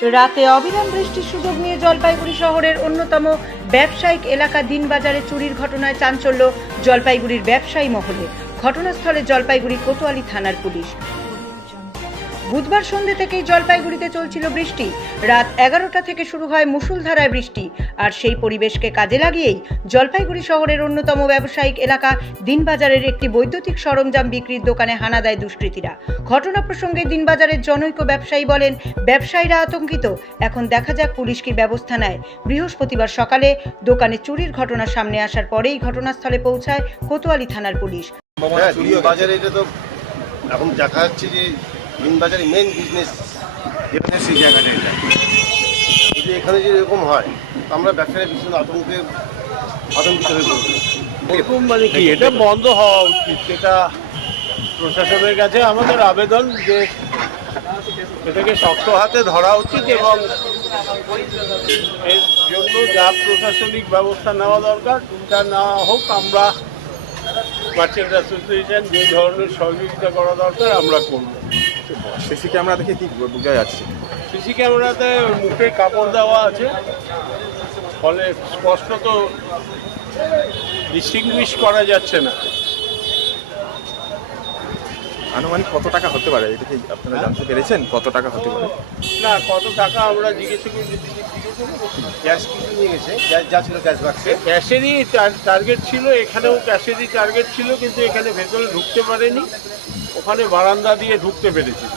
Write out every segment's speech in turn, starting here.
রাতে অবিরাম বৃষ্টির সুযোগ নিয়ে জলপাইগুড়ি শহরের অন্যতম ব্যবসায়িক এলাকা দিনবাজারে চুরির ঘটনায় চাঞ্চল্য জলপাইগুড়ির ব্যবসায়ী মহলে। ঘটনাস্থলে জলপাইগুড়ি কোতোয়ালি থানার পুলিশ। বুধবার সন্ধ্যে থেকেই জলপাইগুড়িতে চলছিল বৃষ্টি। রাত এগারোটা থেকে শুরু হয় মুষলধারায় বৃষ্টি। আর সেই পরিবেশকে কাজে লাগিয়েই জলপাইগুড়ি শহরের অন্যতম ব্যবসায়িক এলাকা দিনবাজারের একটি বৈদ্যুতিক সরঞ্জাম বিক্রির দোকানে হানা দেয় দুষ্কৃতীরা। ঘটনা প্রসঙ্গে দিনবাজারের জনৈক ব্যবসায়ী বলেন, ব্যবসায়ীরা আতঙ্কিত। এখন দেখা যাক পুলিশ কি ব্যবস্থা নেয়। বৃহস্পতিবার সকালে দোকানে চুরির ঘটনা সামনে আসার পরেই ঘটনাস্থলে পৌঁছায় কোতোয়ালি থানার পুলিশ। হ্যাঁ বাজারে এটা তো এখন দেখা যাচ্ছে যে দিন বাজারে মেন বিজনেস যেখানে সেই জায়গাটা এটা। যদি এখানে যদি এরকম হয় তো আমরা ব্যবসায়ীরা ভীষণ আতঙ্কে আতঙ্কিত হয়ে পড়ব। এরকম মানে কি? এটা বন্ধ হওয়া উচিত। এটা প্রশাসনের কাছে আমাদের আবেদন যে এটাকে শক্ত হাতে ধরা উচিত এবং এর জন্য যা প্রশাসনিক ব্যবস্থা নেওয়া দরকার তা না হোক আমরা মার্চেন্ট অ্যাসোসিয়েশন যে ধরনের সহযোগিতা করা দরকার আমরা করব। সিসি ক্যামেরা দেখে কি বোঝা যাচ্ছে সিসি ক্যামেরাতে মুখে কাপড় দেওয়া আছে। ফলে স্পষ্টত ডিস্টিংগুইশ করা যাচ্ছে না। আনুমানিক কত টাকা হতে পারে? এটা কি আপনারা জানতে পেরেছেন? কত টাকা হতে পারে? না কত টাকা আমরা জিজ্ঞেস করি ক্যাশ কিছু নিয়ে গেছে যা- যা ছিল ক্যাশ বাক্সে ক্যাশেরই টার্গেট ছিল এখানেও ক্যাশেরই টার্গেট ছিল কিন্তু এখানে ভেতরে ঢুকতে পারেনি। ওখানে বারান্দা দিয়ে ঢুকতে পেরেছিল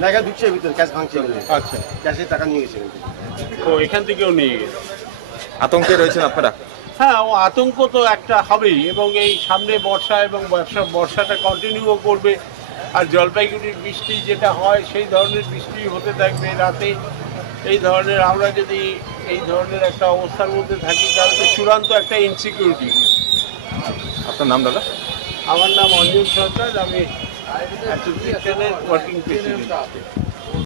না এখানে ঢুকছে ভিতরে ক্যাশ ভাঙছে আচ্ছা। ক্যাশের টাকা নিয়ে গেছে তো এখান থেকেও নিয়ে গেছে। আতঙ্কে রয়েছেন আপনারা? হ্যাঁ ও আতঙ্ক তো একটা হবেই এবং এই সামনে বর্ষা এবং ব্যবসা বর্ষাটা কন্টিনিউও করবে আর জলপাইগুড়ির বৃষ্টি যেটা হয় সেই ধরনের বৃষ্টি হতে থাকবে রাতে। এই ধরনের আমরা যদি এই ধরনের একটা অবস্থার মধ্যে থাকি তাহলে তো চূড়ান্ত একটা ইনসিকিউরিটি আপনার নাম দাদা? আমার নাম অঞ্জন সরকার আমি ওয়ার্কিং প্রেসিডেন্ট